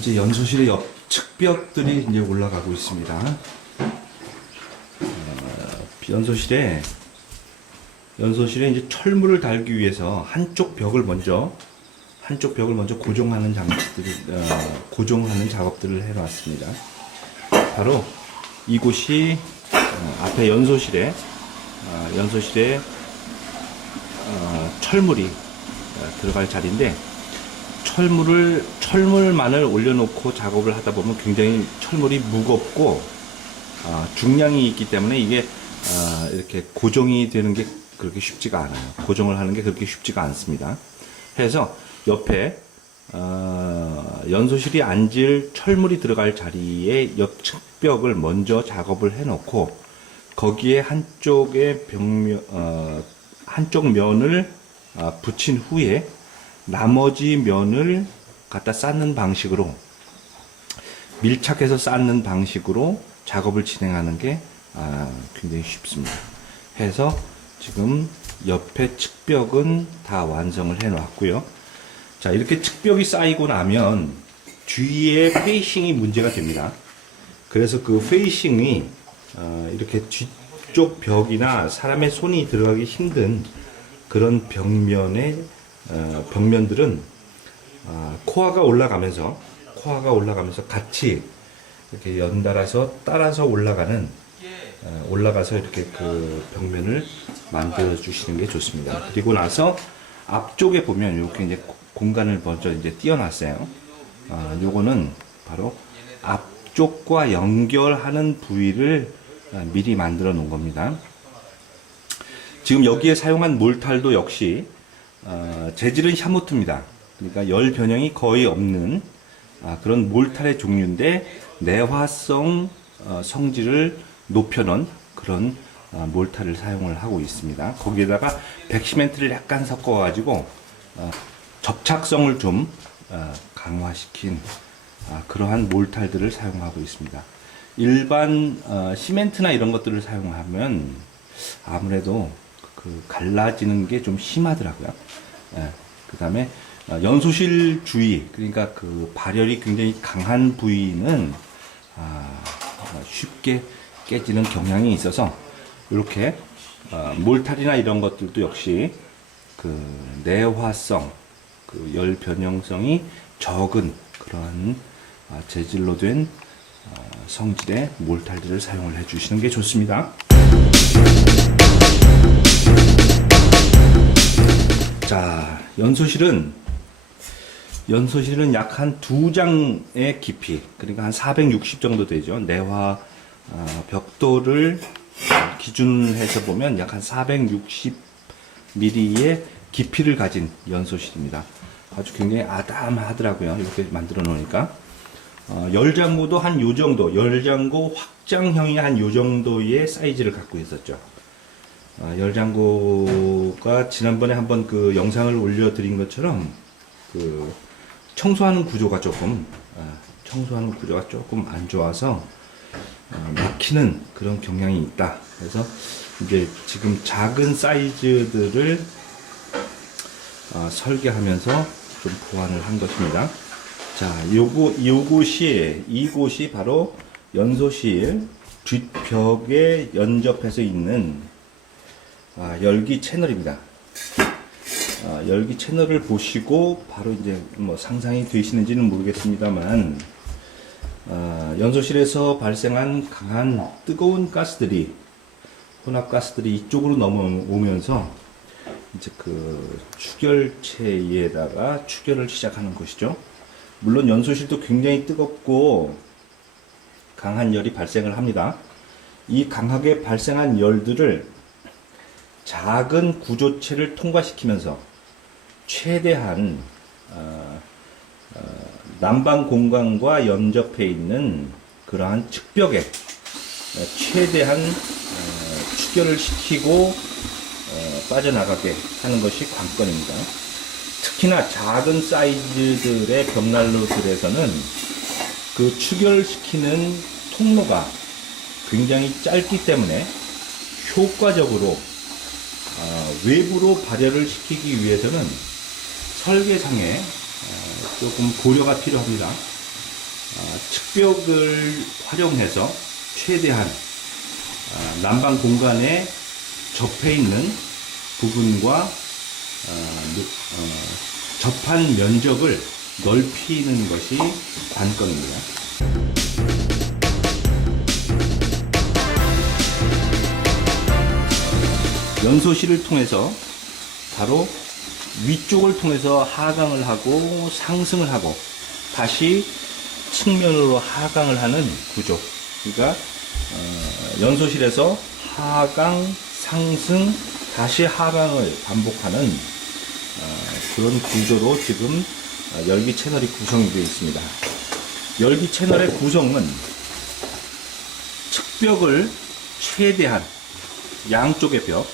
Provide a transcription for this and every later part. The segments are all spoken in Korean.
이제 연소실의 옆 측벽들이 이제 올라가고 있습니다. 연소실에 이제 철물을 달기 위해서 한쪽 벽을 먼저 고정하는 고정하는 작업들을 해놨습니다. 바로 이곳이 앞에 연소실에 철물이 들어갈 자리인데, 철물만을 올려놓고 작업을 하다 보면 굉장히 철물이 무겁고 중량이 있기 때문에 이게 이렇게 고정이 되는 게 그렇게 쉽지가 않아요. 고정을 하는 게 그렇게 쉽지가 않습니다. 그래서 옆에 연소실이 앉을 철물이 들어갈 자리에 옆 측벽을 먼저 작업을 해놓고, 거기에 한쪽 면을 붙인 후에 나머지 면을 갖다 쌓는 방식으로, 밀착해서 쌓는 방식으로 작업을 진행하는 게 굉장히 쉽습니다. 해서 지금 옆에 측벽은 다 완성을 해 놨고요. 자, 이렇게 측벽이 쌓이고 나면 뒤에 페이싱이 문제가 됩니다. 그래서 그 페이싱이 이렇게 뒤쪽 벽이나 사람의 손이 들어가기 힘든 그런 벽면들은 코어가 올라가면서 같이 이렇게 연달아서 따라서 올라가서 이렇게 그 벽면을 만들어 주시는 게 좋습니다. 그리고 나서 앞쪽에 보면 이렇게 이제 공간을 먼저 이제 띄워놨어요. 요거는 바로 앞쪽과 연결하는 부위를 미리 만들어 놓은 겁니다. 지금 여기에 사용한 몰탈도 역시 재질은 샤모트입니다. 그러니까 열 변형이 거의 없는 그런 몰탈의 종류인데, 내화성 성질을 높여놓은 그런 몰탈을 사용을 하고 있습니다. 거기에다가 백시멘트를 약간 섞어가지고 접착성을 좀 강화시킨 그러한 몰탈들을 사용하고 있습니다. 일반 시멘트나 이런 것들을 사용하면 아무래도 그 갈라지는 게 좀 심하더라고요. 그 다음에 연소실 주위, 그러니까 그 발열이 굉장히 강한 부위는 쉽게 깨지는 경향이 있어서, 이렇게 몰탈이나 이런 것들도 역시 그 내화성, 그 열 변형성이 적은 그러한 재질로 된 성질의 몰탈들을 사용을 해 주시는 게 좋습니다. 자, 연소실은 약 한 2장의 깊이, 그러니까 한 460 정도 되죠. 내화 벽돌을 기준으로 해서 보면 약 한 460mm의 깊이를 가진 연소실입니다. 아주 굉장히 아담하더라고요. 이렇게 만들어 놓으니까. 열장고도 한 요 정도, 열장고 확장형이 한 요 정도의 사이즈를 갖고 있었죠. 열장고가 지난번에 한번 그 영상을 올려드린 것처럼 그 청소하는 구조가 조금 안 좋아서 막히는 그런 경향이 있다. 그래서 이제 지금 작은 사이즈들을 설계하면서 좀 보완을 한 것입니다. 자, 이곳이 바로 연소실 뒷벽에 연접해서 있는 열기 채널입니다. 열기 채널을 보시고 바로 이제 뭐 상상이 되시는지는 모르겠습니다만, 연소실에서 발생한 강한 뜨거운 가스들이, 혼합가스들이 이쪽으로 넘어오면서 이제 그 추결체에다가 추결을 시작하는 것이죠. 물론 연소실도 굉장히 뜨겁고 강한 열이 발생을 합니다. 이 강하게 발생한 열들을 작은 구조체를 통과시키면서 최대한 난방 공간과 연접해 있는 그러한 측벽에 최대한 추결을 시키고 빠져나가게 하는 것이 관건입니다. 특히나 작은 사이즈들의 벽난로들에서는 그 추결시키는 통로가 굉장히 짧기 때문에 효과적으로 외부로 발열을 시키기 위해서는 설계상에 조금 고려가 필요합니다. 측벽을 활용해서 최대한 난방 공간에 접해 있는 부분과 접한 면적을 넓히는 것이 관건입니다. 연소실을 통해서 바로 위쪽을 통해서 하강을 하고 상승을 하고 다시 측면으로 하강을 하는 구조. 그러니까 연소실에서 하강, 상승, 다시 하강을 반복하는 그런 구조로 지금 열기 채널이 구성이 되어 있습니다. 열기 채널의 구성은 측벽을 최대한 양쪽의 벽,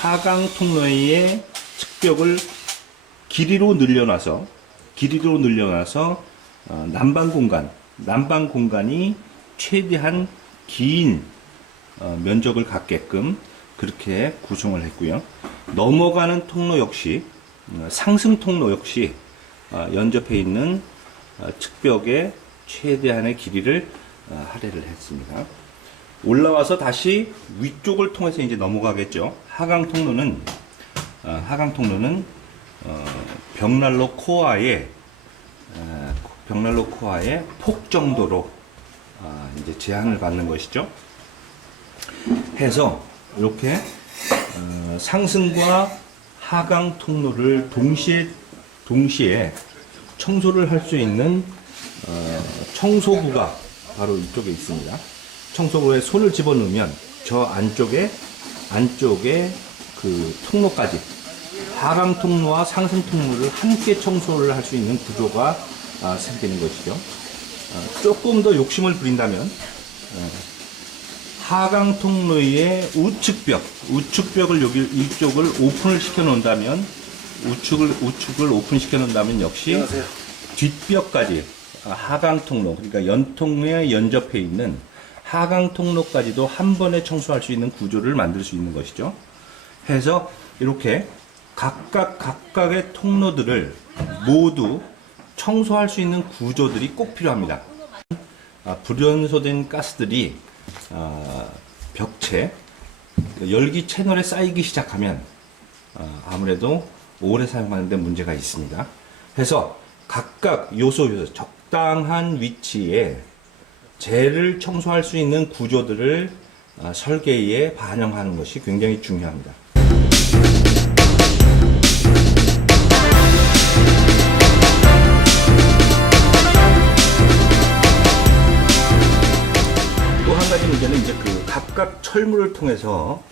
하강 통로의 측벽을 길이로 늘려놔서 난방 공간이 최대한 긴 면적을 갖게끔 그렇게 구성을 했고요. 넘어가는 통로 역시 상승 통로 역시 연접해 있는 측벽의 최대한의 길이를 할애를 했습니다. 올라와서 다시 위쪽을 통해서 이제 넘어가겠죠. 하강 통로는 벽난로 코어의 폭 정도로 이제 제한을 받는 것이죠. 해서 이렇게 상승과 하강 통로를 동시에 청소를 할 수 있는 청소부가 바로 이쪽에 있습니다. 청소부에 손을 집어넣으면 저 안쪽에 그 통로까지 하강 통로와 상승 통로를 함께 청소를 할 수 있는 구조가 생기는 것이죠. 조금 더 욕심을 부린다면 하강 통로의 우측벽을 이쪽을 오픈을 시켜 놓는다면 우측을 오픈시켜 놓는다면 역시 안녕하세요. 뒷벽까지 하강 통로, 그러니까 연통에 연접해 있는 하강 통로까지도 한 번에 청소할 수 있는 구조를 만들 수 있는 것이죠. 해서 이렇게 각각의 통로들을 모두 청소할 수 있는 구조들이 꼭 필요합니다. 불연소된 가스들이 벽체, 열기 채널에 쌓이기 시작하면 아무래도 오래 사용하는데 문제가 있습니다. 해서 각각 요소 적당한 위치에 재를 청소할 수 있는 구조들을 설계에 반영하는 것이 굉장히 중요합니다. 또 한 가지 문제는 이제 그 각각 철물을 통해서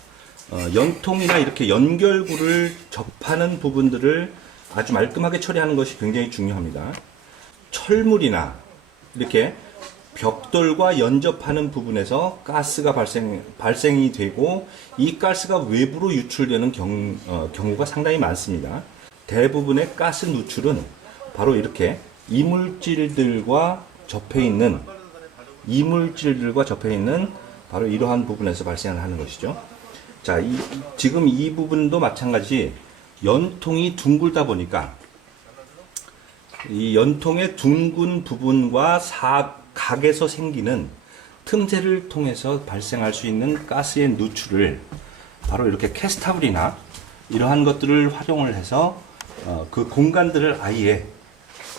연통이나 이렇게 연결구를 접하는 부분들을 아주 말끔하게 처리하는 것이 굉장히 중요합니다. 철물이나 이렇게 벽돌과 연접하는 부분에서 가스가 발생이 되고 이 가스가 외부로 유출되는 경우가 상당히 많습니다. 대부분의 가스 누출은 바로 이렇게 이물질들과 접해 있는 바로 이러한 부분에서 발생을 하는 것이죠. 자, 지금 이 부분도 마찬가지 연통이 둥글다 보니까 이 연통의 둥근 부분과 각에서 생기는 틈새를 통해서 발생할 수 있는 가스의 누출을 바로 이렇게 캐스타블이나 이러한 것들을 활용을 해서 그 공간들을 아예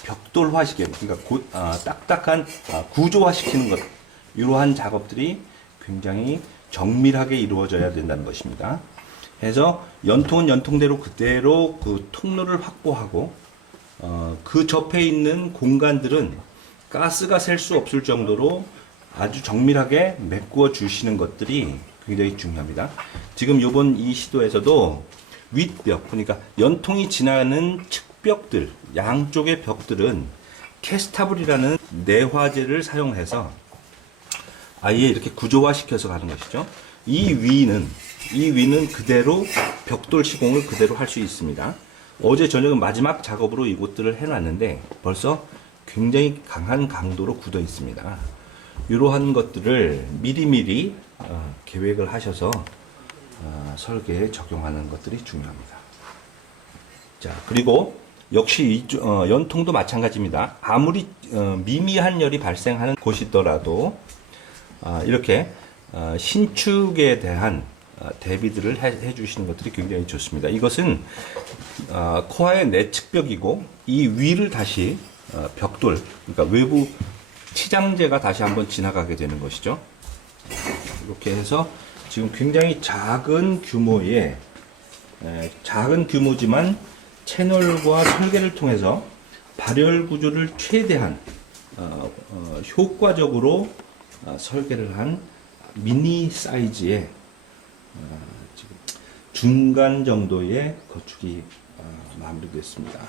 벽돌화시키는, 그러니까 딱딱한 구조화시키는 것, 이러한 작업들이 굉장히 정밀하게 이루어져야 된다는 것입니다. 그래서 연통은 연통대로 그대로 그 통로를 확보하고 그 접해 있는 공간들은 가스가 셀 수 없을 정도로 아주 정밀하게 메꾸어 주시는 것들이 굉장히 중요합니다. 지금 이번 이 시도에서도 윗벽, 그러니까 연통이 지나는 측벽들, 양쪽의 벽들은 캐스타블이라는 내화재를 사용해서 아예 이렇게 구조화시켜서 가는 것이죠. 이 위는 그대로 벽돌 시공을 그대로 할 수 있습니다. 어제 저녁은 마지막 작업으로 이곳들을 해놨는데 벌써 굉장히 강한 강도로 굳어 있습니다. 이러한 것들을 미리미리 계획을 하셔서 설계에 적용하는 것들이 중요합니다. 자, 그리고 역시 연통도 마찬가지입니다. 아무리 미미한 열이 발생하는 곳이더라도 이렇게 신축에 대한 대비들을 해 주시는 것들이 굉장히 좋습니다. 이것은 코아의 내측벽이고 이 위를 다시 벽돌, 그러니까 외부 치장제가 다시 한번 지나가게 되는 것이죠. 이렇게 해서 지금 굉장히 작은 규모지만 채널과 설계를 통해서 발열 구조를 최대한 효과적으로 설계를 한 미니 사이즈의 지금 중간 정도의 건축이 마무리됐습니다.